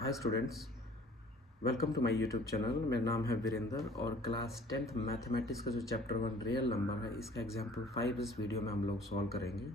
Hi students, welcome to my YouTube channel. मेरा नाम है वीरेंद्र और क्लास 10th मैथमेटिक्स का जो चैप्टर 1 रियल नंबर है, इसका एग्जाम्पल 5 इस वीडियो में हम लोग सॉल्व करेंगे।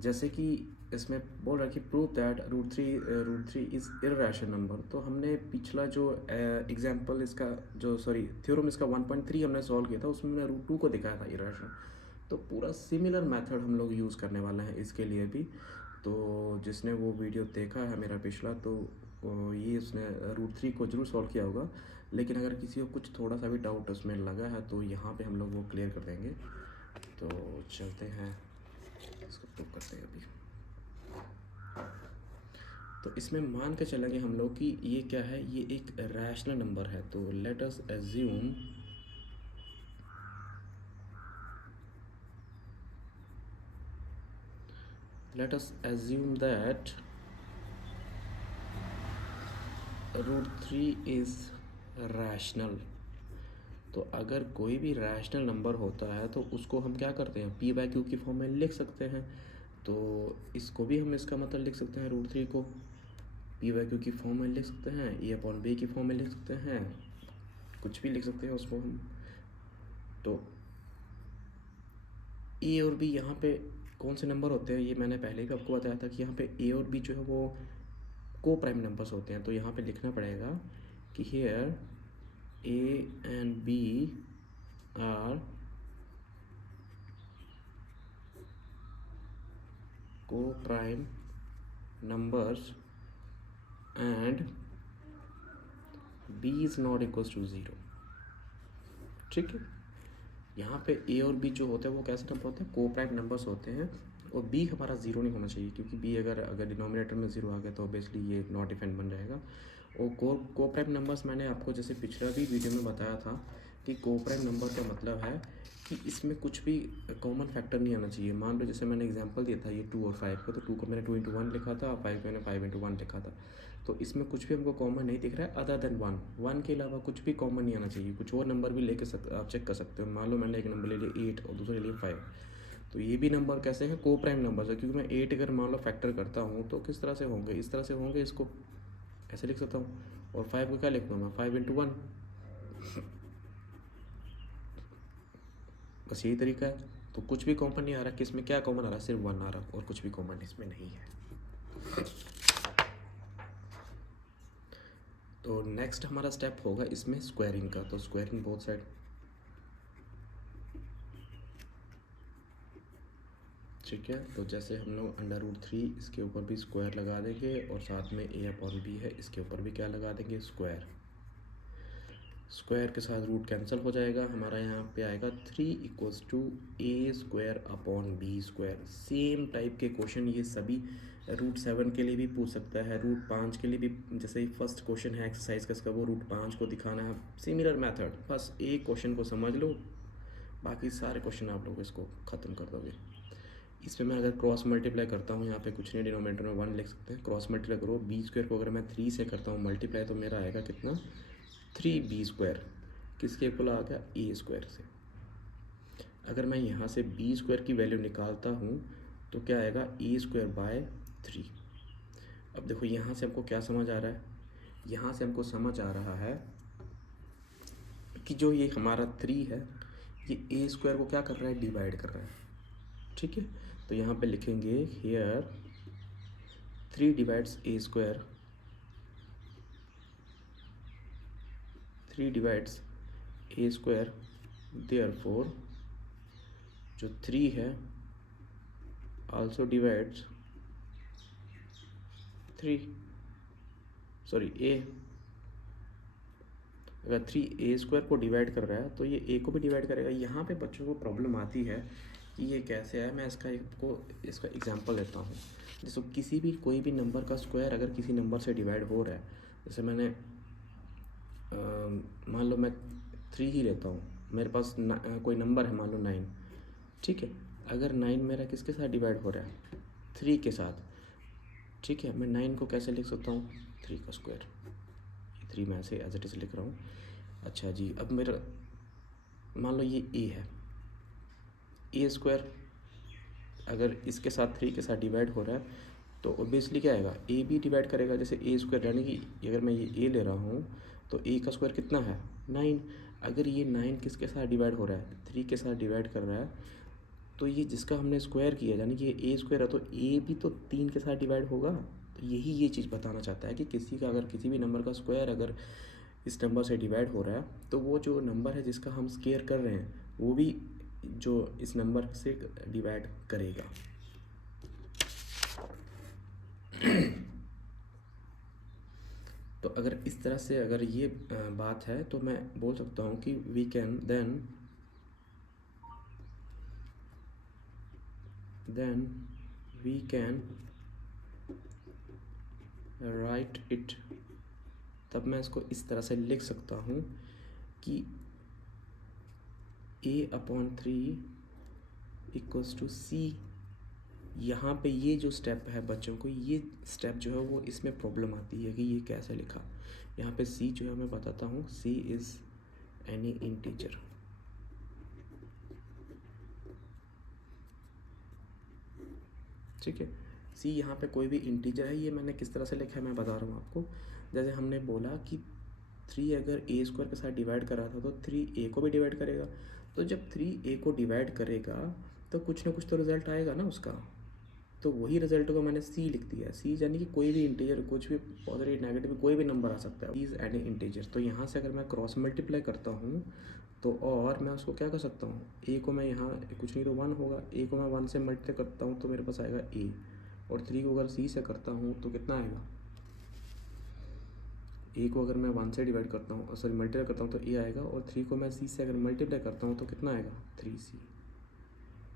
जैसे कि इसमें बोल रहा है कि prove that root three is irrational number. तो हमने पिछला जो एग्जाम्पल इसका थ्योरम इसका 1.3 हमने सॉल्व किया था, उसमें हमने रूट 2 को दिखाया था इर्रेशनल। तो पूरा सिमिलर मेथड हम लोग यूज़ करने वाले हैं इसके लिए भी। तो जिसने वो वीडियो देखा है मेरा पिछला, तो ये उसने रूट 3 को जरूर सॉल्व किया होगा। लेकिन अगर किसी को कुछ थोड़ा सा भी डाउट उसमें लगा है तो यहाँ पे हम लोग वो क्लियर कर देंगे। तो चलते हैं, इसको प्रूव करते हैं अभी। तो इसमें मान के चलेंगे हम लोग कि ये क्या है, ये एक रैशनल नंबर है। तो let us assume that root 3 is rational. तो अगर कोई भी रैशनल नंबर होता है तो उसको हम क्या करते हैं, पी बाई क्यू की फॉर्म में लिख सकते हैं। तो इसको भी हम इसका मतलब लिख सकते हैं, रूट 3 को पी बाई क्यू की फॉर्म में लिख सकते हैं, ए अपॉन बी की फॉर्म में लिख सकते हैं, कुछ भी लिख सकते हैं उसको हम। तो ए और बी यहाँ पे कौन से नंबर होते हैं, ये मैंने पहले भी आपको बताया था कि यहाँ पे ए और बी जो है वो को प्राइम नंबर्स होते हैं। तो यहाँ पे लिखना पड़ेगा कि here a and b are numbers and b is not equals to 0। ठीक है, यहाँ पे a और b जो होते हैं वो कैसे नंबर होते हैं, को प्राइम नंबर्स होते हैं। और b हमारा ज़ीरो नहीं होना चाहिए, क्योंकि b अगर डिनोमिनेटर में ज़ीरो आ गया तो ऑब्वियसली ये नॉट डिफाइंड बन जाएगा। और को प्राइम नंबर्स मैंने आपको जैसे पिछला भी वीडियो में बताया था कि को प्राइम नंबर का मतलब है कि इसमें कुछ भी कॉमन फैक्टर नहीं आना चाहिए। मान लो जैसे मैंने एग्जांपल दिया था ये 2 और 5 का, तो 2 को मैंने 2 इंटू 1 लिखा था और 5 मैंने 5 इंटू 1 लिखा था। तो इसमें कुछ भी हमको कॉमन नहीं दिख रहा है अदर देन 1 के अलावा कुछ भी कॉमन नहीं आना चाहिए। कुछ और नंबर भी लेके आप चेक कर सकते हो। मान लो मैंने एक नंबर ले लिया 8 और दूसरा ले लिया 5, तो ये भी नंबर कैसे है, को प्राइम नंबर है। क्योंकि मैं 8 अगर मान लो फैक्टर करता हूँ तो किस तरह से होंगे, इस तरह से होंगे, इसको ऐसे लिख सकता हूँ। और 5 को क्या लिख दूँ मैं, 5 इंटू 1, बस यही तरीका है। तो कुछ भी कॉमन नहीं आ रहा, किस में क्या कॉमन आ रहा है, सिर्फ 1 आ रहा और कुछ भी कॉमन इसमें नहीं है। तो नेक्स्ट हमारा स्टेप होगा इसमें स्क्वायरिंग का। तो स्क्वायरिंग बोथ साइड, ठीक है। तो जैसे हम लोग अंडर रूट 3 इसके ऊपर भी स्क्वायर लगा देंगे और साथ में ए अपॉन बी है इसके ऊपर भी क्या लगा देंगे, स्क्वायर। स्क्वायर के साथ रूट कैंसिल हो जाएगा, हमारा यहाँ पे आएगा 3 equals to a square upon b square. Same type के क्वेश्चन ये सभी रूट 7 के लिए भी पूछ सकता है, रूट 5 के लिए भी। जैसे ही फर्स्ट क्वेश्चन है एक्सरसाइज का, इसका वो रूट 5 को दिखाना है। सिमिलर मेथड, बस एक क्वेश्चन को समझ लो, बाकी सारे क्वेश्चन आप लोग इसको ख़त्म कर दोगे। इसमें मैं अगर क्रॉस मल्टीप्लाई करता हूँ, यहाँ पे कुछ नहीं, डिनोमिनेटर में 1 लिख सकते हैं। क्रॉस मल्टीप्लाई करो, बी स्क्वायर को अगर मैं 3 से करता हूँ मल्टीप्लाई, तो मेरा आएगा कितना, 3b स्क्वायर। किसके इक्वल आ गया, ए स्क्वायर से। अगर मैं यहाँ से बी स्क्वायर की वैल्यू निकालता हूँ तो क्या आएगा, ए स्क्वायर बाय 3। अब देखो यहाँ से हमको क्या समझ आ रहा है, यहाँ से हमको समझ आ रहा है कि जो ये हमारा 3 है, ये ए स्क्वायर को क्या कर रहा है, डिवाइड कर रहा है। ठीक है, तो यहाँ पे लिखेंगे here 3 divides A square, 3 divides A square, therefore जो 3 है आल्सो डिवाइड्स 3, सॉरी ए। अगर 3 ए स्क्वायर को डिवाइड कर रहा है तो ये ए को भी डिवाइड करेगा। यहाँ पे बच्चों को प्रॉब्लम आती है कि ये कैसे है। मैं इसका एग्जांपल देता हूँ। जैसे किसी भी कोई भी नंबर का स्क्वायर अगर किसी नंबर से डिवाइड हो रहा है, जैसे मैंने मान लो मैं 3 ही लेता हूँ, मेरे पास कोई नंबर है मान लो 9, ठीक है। अगर 9 मेरा किसके साथ डिवाइड हो रहा है, 3 के साथ, ठीक है। मैं 9 को कैसे लिख सकता हूँ, 3 का स्क्वायर। 3 मैं ऐसे एज इट इज़ लिख रहा हूँ। अच्छा जी, अब मेरा मान लो ये ए है, ए स्क्वायर अगर इसके साथ 3 के साथ डिवाइड हो रहा है तो ऑब्वियसली क्या आएगा, ए भी डिवाइड करेगा, जैसे ए स्क्वायर, यानी कि अगर मैं ये ए ले रहा हूँ तो ए का स्क्वायर कितना है 9। अगर ये 9 किसके साथ डिवाइड हो रहा है, 3 के साथ डिवाइड कर रहा है, तो ये जिसका हमने स्क्वायर किया यानी कि ये ए स्क्वायर है, तो ए भी तो 3 के साथ डिवाइड होगा। तो यही ये चीज़ बताना चाहता है कि किसी का अगर किसी भी नंबर का स्क्वायर अगर इस नंबर से डिवाइड हो रहा है, तो वो जो नंबर है जिसका हम स्क्वायर कर रहे हैं वो भी जो इस नंबर से डिवाइड करेगा। तो अगर इस तरह से अगर ये बात है तो मैं बोल सकता हूँ कि we can then we can write it, तब मैं इसको इस तरह से लिख सकता हूँ कि a/3 इक्वल्स टू सी। यहाँ पे ये जो स्टेप है बच्चों को, ये स्टेप जो है वो इसमें प्रॉब्लम आती है कि ये कैसे लिखा। यहाँ पे सी जो है मैं बताता हूँ, सी इज़ एनी इंटीजर। ठीक है, सी यहाँ पे कोई भी इंटीजर है। ये मैंने किस तरह से लिखा है मैं बता रहा हूँ आपको। जैसे हमने बोला कि 3 अगर ए स्क्वायर के साथ डिवाइड कर रहा था तो 3 ए को भी डिवाइड करेगा। तो जब 3 ए को डिवाइड करेगा तो कुछ ना कुछ तो रिजल्ट आएगा ना उसका, तो वही रिजल्ट को मैंने सी लिख दिया। सी यानी कि कोई भी इंटीजर, कुछ भी पॉजिटिव नेगेटिव कोई भी नंबर आ सकता है, इज एनी इंटीजर। तो यहाँ से अगर मैं क्रॉस मल्टीप्लाई करता हूँ तो और मैं उसको क्या कर सकता हूँ, ए को मैं यहाँ कुछ नहीं तो 1 होगा, ए को मैं 1 से मल्टीप्लाई करता हूँ तो मेरे पास आएगा ए, और 3 को अगर सी से करता हूँ तो कितना आएगा, ए को अगर मैं 1 से डिवाइड करता हूँ सॉरी मल्टीप्लाई करता हूँ तो ए आएगा, और 3 को मैं सी से अगर मल्टीप्लाई करता हूँ तो कितना आएगा 3c।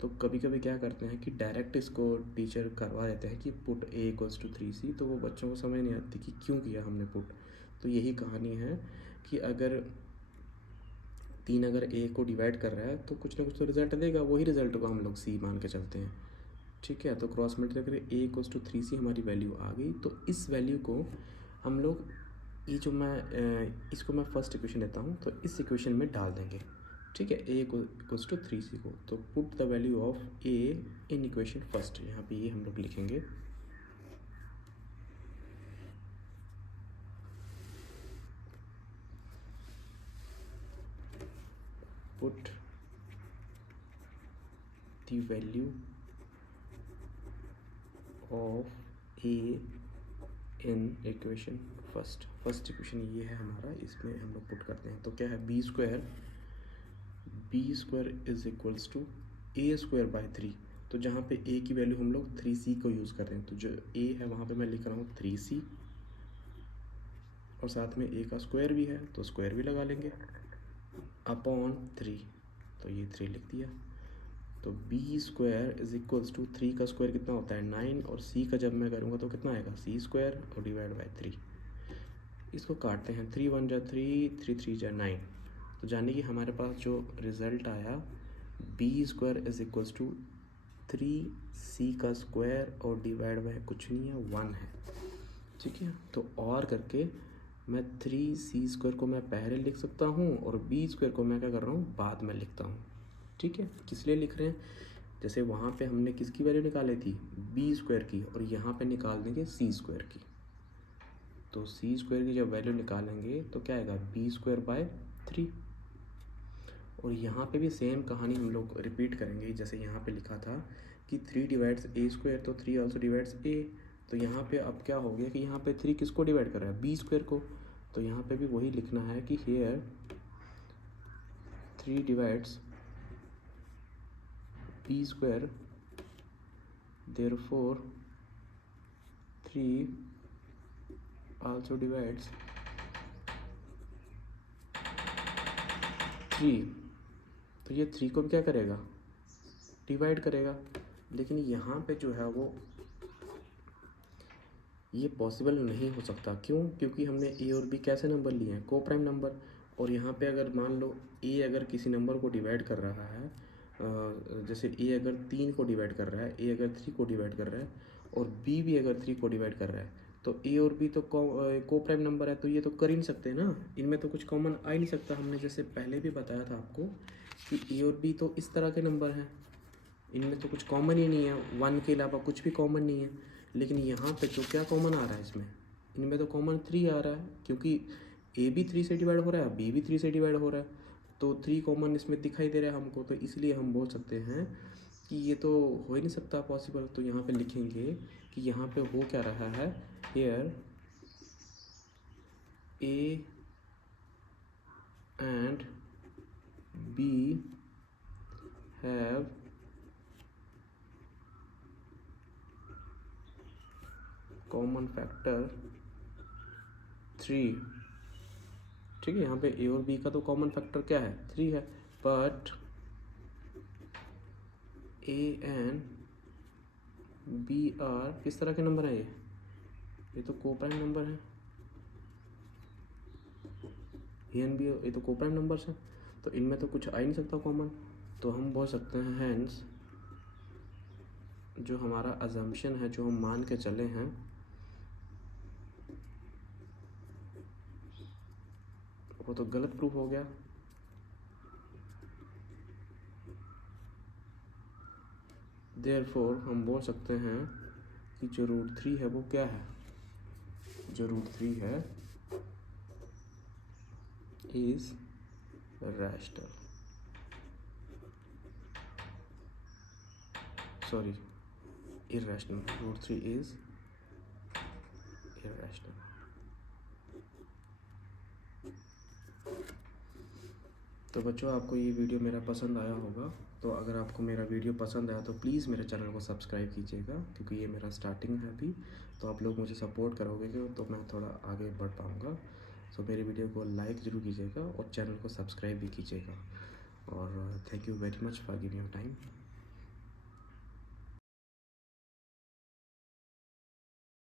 तो कभी कभी क्या करते हैं कि डायरेक्ट इसको टीचर करवा देते हैं कि put a equals to 3c, तो वो बच्चों को समझ नहीं आती कि क्यों किया हमने पुट। तो यही कहानी है कि अगर 3 अगर a को डिवाइड कर रहा है तो कुछ ना कुछ तो रिजल्ट देगा, वही रिजल्ट को हम लोग c मान के चलते हैं। ठीक है, तो क्रॉस मल्टीप्लाई करें a इक्वल्स टू 3c, हमारी वैल्यू आ गई। तो इस वैल्यू को हम लोग ये जो मैं इसको मैं फर्स्ट इक्वेशन लेता हूँ तो इस इक्वेशन में डाल देंगे। ठीक है, a इक्वल्स टू 3c को, तो put the value of a in equation first, यहाँ पे ये हम लोग लिखेंगे। Put the value of a in equation first. First equation ये है हमारा, इसमें हम लोग पुट करते हैं। तो क्या है, b square is equals to a square by 3। तो जहाँ पे a की वैल्यू हम लोग 3c को यूज़ कर रहे हैं, तो जो a है वहाँ पे मैं लिख रहा हूँ 3c, और साथ में a का स्क्वायर भी है तो स्क्वायर भी लगा लेंगे, अपॉन 3, तो ये 3 लिख दिया। तो b square is equals to 3 का स्क्वायर कितना होता है 9, और c का जब मैं करूँगा तो कितना आएगा c स्क्वायर और डिवाइड बाई 3। इसको काटते हैं, 3 1 जा 3, 3 3 जा 9। तो जाने कि हमारे पास जो रिज़ल्ट आया b square is equals to 3c का स्क्वायर और डिवाइड बाय कुछ नहीं है 1 है। ठीक है, तो और करके मैं 3c स्क्वायर को मैं पहले लिख सकता हूँ और b स्क्वायर को मैं क्या कर रहा हूँ बाद में लिखता हूँ। ठीक है, किस लिए लिख रहे हैं, जैसे वहाँ पे हमने किसकी वैल्यू निकाली थी b स्क्वायर की, और यहाँ पे निकाल देंगे c स्क्वायर की। तो c स्क्वायर की जब वैल्यू निकालेंगे तो क्या आएगा b स्क्वायर बाय 3। और यहाँ पे भी सेम कहानी हम लोग रिपीट करेंगे, जैसे यहाँ पे लिखा था कि 3 डिवाइड्स a स्क्वायर, तो 3 आल्सो डिवाइड्स a। तो यहाँ पे अब क्या हो गया कि यहाँ पे 3 किसको डिवाइड कर रहा है b स्क्वायर को, तो यहाँ पे भी वही लिखना है कि here 3 divides b square, therefore 3 also divides 3। तो ये 3 को भी क्या करेगा डिवाइड करेगा, लेकिन यहाँ पे जो है वो ये पॉसिबल नहीं हो सकता। क्यों, क्योंकि हमने ए और बी कैसे नंबर लिए हैं, को प्राइम नंबर। और यहाँ पे अगर मान लो ए अगर किसी नंबर को डिवाइड कर रहा है, जैसे ए अगर 3 को डिवाइड कर रहा है, ए अगर 3 को डिवाइड कर रहा है, और बी भी अगर 3 को डिवाइड कर रहा है, तो ए और बी तो को प्राइम नंबर है, तो ये तो कर ही नहीं सकते ना, इनमें तो कुछ कॉमन आ ही नहीं सकता। हमने जैसे पहले भी बताया था आपको कि ए और बी तो इस तरह के नंबर हैं, इनमें तो कुछ कॉमन ही नहीं है, 1 के अलावा कुछ भी कॉमन नहीं है। लेकिन यहाँ पे तो क्या कॉमन आ रहा है इसमें, इनमें तो कॉमन 3 आ रहा है, क्योंकि ए भी 3 से डिवाइड हो रहा है, बी भी 3 से डिवाइड हो रहा है, तो 3 कॉमन इसमें दिखाई दे रहा है हमको, तो इसलिए हम बोल सकते हैं कि ये तो हो ही नहीं सकता पॉसिबल। तो यहाँ पे लिखेंगे कि यहाँ पे हो क्या रहा है, here a and b have common factor 3। ठीक है, यहाँ पे ए और बी का तो कॉमन फैक्टर क्या है, 3 है, but a and b are किस तरह के नंबर हैं, ये तो कोप्राइम नंबर है, ए एंड बी ये तो कोप्राइम नंबर्स हैं, तो इनमें तो कुछ आ ही नहीं सकता कॉमन। तो हम बोल सकते हैं हैंस जो हमारा अजम्पशन है, जो हम मान के चले हैं, वो तो गलत प्रूफ हो गया। देयरफॉर हम बोल सकते हैं कि जो √3 है वो क्या है, जो √3 है is rational, sorry irrational, √3 is irrational. तो बच्चों, आपको ये वीडियो मेरा पसंद आया होगा, तो अगर आपको मेरा वीडियो पसंद आया तो प्लीज़ मेरे चैनल को सब्सक्राइब कीजिएगा, क्योंकि ये मेरा स्टार्टिंग है अभी, तो आप लोग मुझे सपोर्ट करोगे तो मैं थोड़ा आगे बढ़ पाऊँगा। सो मेरी वीडियो को लाइक ज़रूर कीजिएगा और चैनल को सब्सक्राइब भी कीजिएगा, और thank you very much for giving your time.